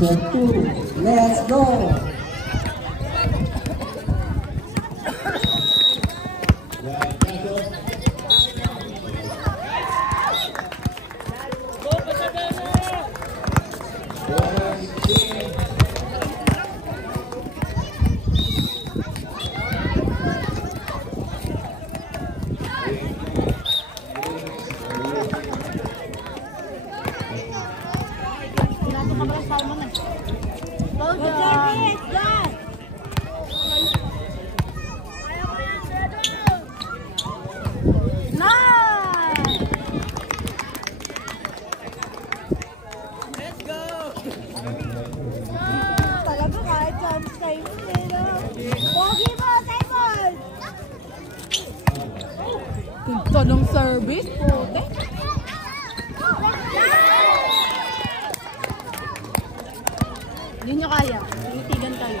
Set 2, let's go! Ganda ng service, puti. Hindi nyo kaya. Tinitigan kayo.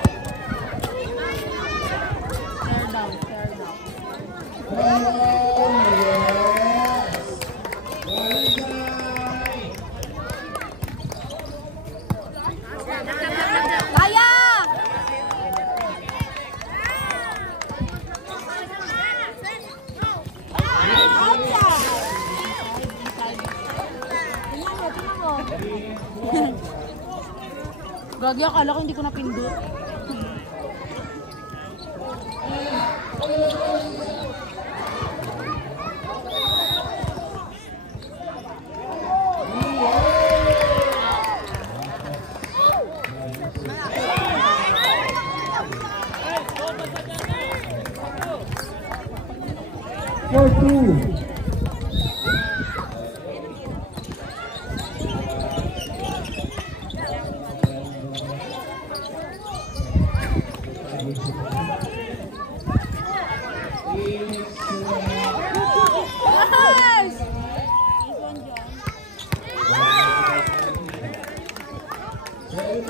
Fair down, fair down. Kaya! Gagi, akala ko hindi ko napindot.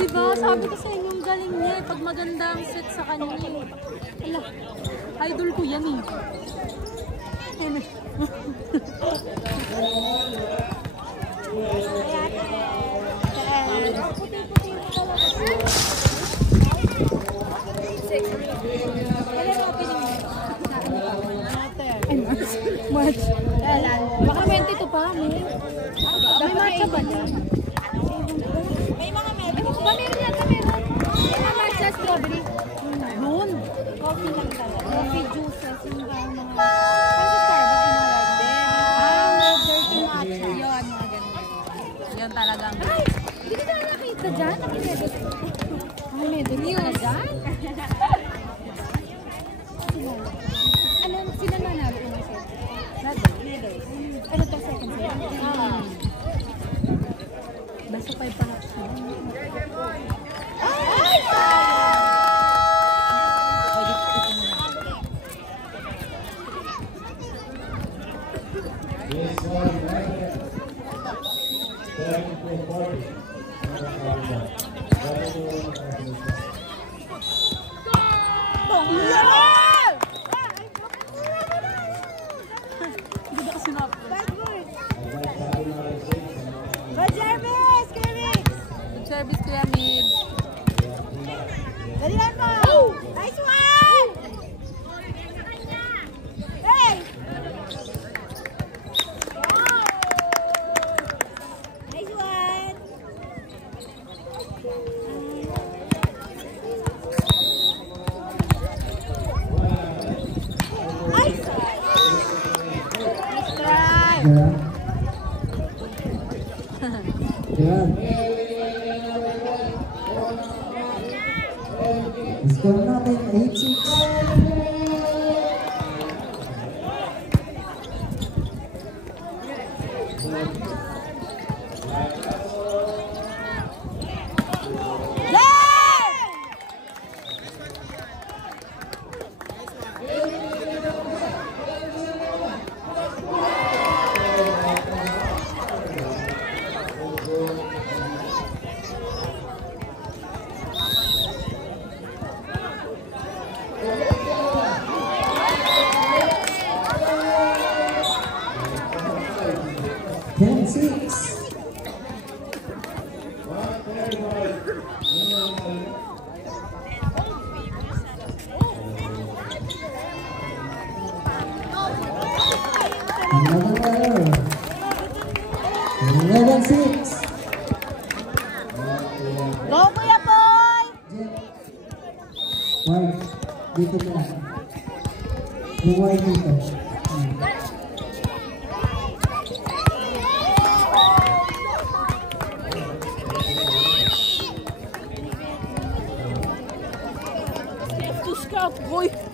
Diba, sabi ko sa inyo, ang galing niya eh. Pag maganda ang set sa kanya eh. Ala, idol ko yan eh. March. Baka 22 pa, may. May marcha ba niya? May mga meron. Ba meron yata meron? May mga marcha strawberry. Doon. Coffee lang talaga. Coffee juices. Yung mga dirty matcha. Yun, mga ganun. Yun talagang. Ay, hindi ka na nakita dyan? Nakita news dyan? Ano, sila nanalo ko na set? Medals. Ano to, second set? Basta 5 pa lang siya. Ay! Service pyramid. Dalihan mo! Nice one! Hey! Nice one! Nice! Nice try! Score natin 8-6. Another error. 11-6. Go, Kuya Boy! Ward, dito na lang. Yung ward dito. Scout, boy!